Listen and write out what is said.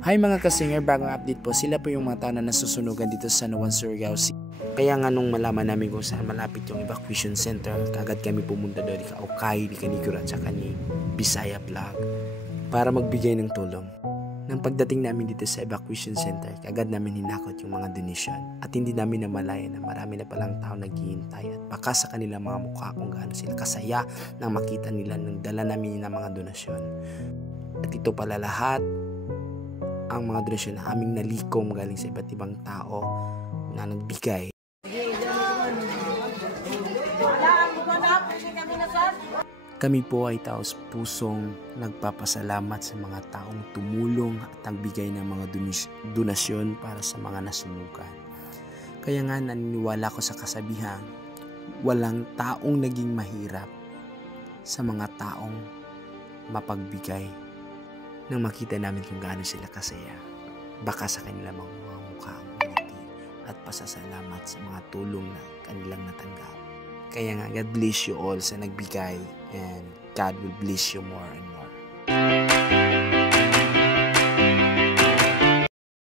Hi mga kasinger, bagong update po. Sila po yung mga tao na nasusunugan dito sa San Juan, Surigao City. Kaya nga nung malaman namin kung saan malapit yung evacuation center, kagad kami pumunta doon ni Kaukay, ni Kanigura, at saka ni Bisaya Vlog para magbigay ng tulong. Nang pagdating namin dito sa evacuation center, kagad namin hinakot yung mga donation at hindi namin namalaya na marami na palang tao naghihintay at baka sa kanilang mga mukha kung gaano sila kasaya nang makita nila nang dala namin ng mga donasyon. At ito pala lahat ang mga donasyon na aming nalikom galing sa iba't ibang tao na nagbigay. Kami po ay taos pusong nagpapasalamat sa mga taong tumulong at nagbigay ng mga donasyon para sa mga nasunugan. Kaya nga naniniwala ko sa kasabihan, walang taong naging mahirap sa mga taong mapagbigay. Nang makita namin kung gaano sila kasaya, baka sa kanilang mga mukha ang ngiti at pasasalamat sa mga tulong na kanilang natanggap. Kaya nga, God bless you all sa nagbigay and God will bless you more and more.